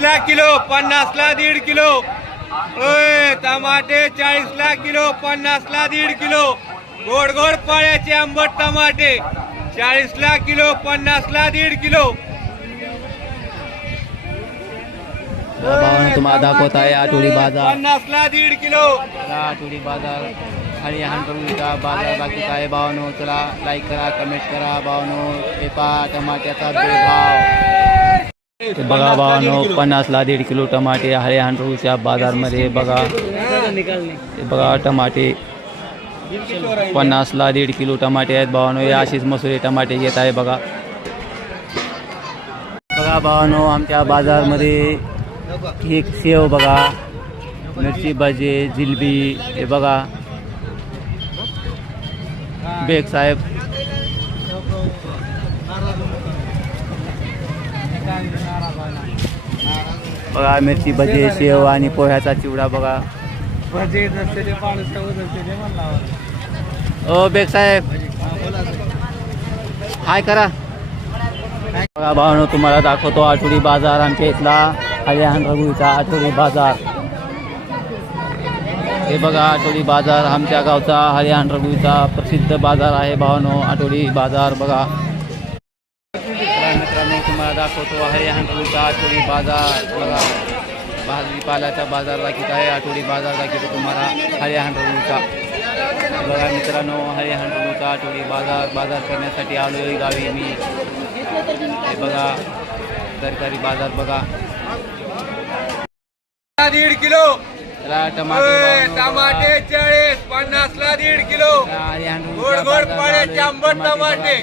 ला किलो 50 ला 1.5 किलो. ओय टमाटे 40 ला किलो 50 ला 1.5 किलो. गोड गोड पाळ्याचे आंबट टमाटे 40 ला किलो 50 ला 1.5 किलो. भावानं तुम्हाला दाखवत आहे आठवडी बाजार. 50 ला 1.5 किलो. आठवडी बाजार आणि हंड्रेडचा बाजार दाखवत आहे भावानो. चला लाईक करा, कमेंट करा भावानो. हे पहा टमाट्याचा भाव बघा भावानो. 50 ला 1.5 किलो टमाटे हरे हंड्रेडच्या बाजारमध्ये बघा. बघा टमाटे 50 ला 1.5 किलो टमाटे आहेत भावानो. या अशीच मसुरी टमाटे येत आहे बघा. बघा भावानो आमच्या बाजारमध्ये एक सेव बघा, मिरची भाजी, जिलबी हे बघा. बेग साहेब बघा, मिरची भजी, शेव आणि पोह्याचा चिवडा बघा. ओ बेग साहेब हाय करा. बघा भावानो तुम्हाला दाखवतो आठवडी बाजार आमच्या इथला हरियाण रघुवीचा आठवडी बाजार. हे बघा आठवडी बाजार आमच्या गावचा हरियाण रघुवीचा प्रसिद्ध बाजार आहे भावानो. आठवडी बाजार बघा मित्रांनो तुम्हाला दाखवतो हरियाण रघुवीचा आठवडी बाजार बघा. भाजीपाल्याचा बाजार दाखवत आहे. आठवडी बाजार दाखवतो तुम्हाला हरियाण रघुवीचा. बघा मित्रांनो हरियाण रघुवीचा आठवडी बाजार करण्यासाठी आलोय गावी मी. हे बघा सरकारी बाजार बघा. 1.5 किलो. टमाटे 40 50 ला 1.5 किलो. गोड गोड पाळ्याचे आंबट टमाटे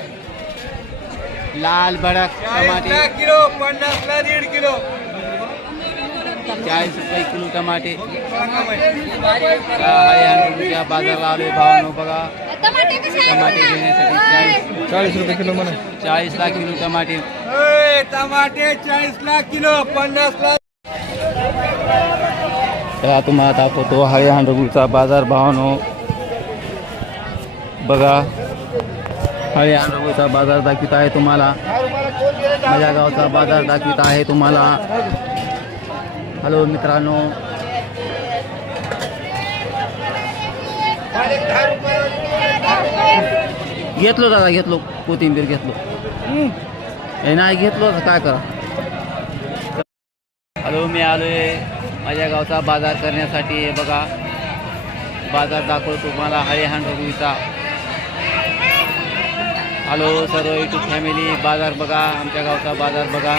लाल भडक 40 टमाटे ला किलो 50 ला 1.5 किलो. 40 रुपये किलो टमाटे. हरियाणा बाजारला आलोय भावानो बघा. टमाटे घेण्यासाठी 40 रुपये किलो म्हणा. 40 ला किलो टमाटे. टमाटे 40 ला किलो 50 ला. तुम्हाला दाखवतो हरियाणा रघुवीचा बाजार भावानो बघा. हरियाणा रघुवीचा बाजार दाखवत आहे तुम्हाला. माझ्या गावचा बाजार दाखवत आहे तुम्हाला. हॅलो मित्रांनो घेतलो दादा घेतलो कोथिंबीर घेतलो. हे नाही घेतलो तर काय करा. हॅलो मी आलोय माझ्या गावचा बाजार करण्यासाठी. हे बघा बाजार दाखवतो तुम्हाला हरियाणा रघुवीचा. हॅलो सर्व यूट्यूब फॅमिली बाजार बघा आमच्या गावचा बाजार बघा.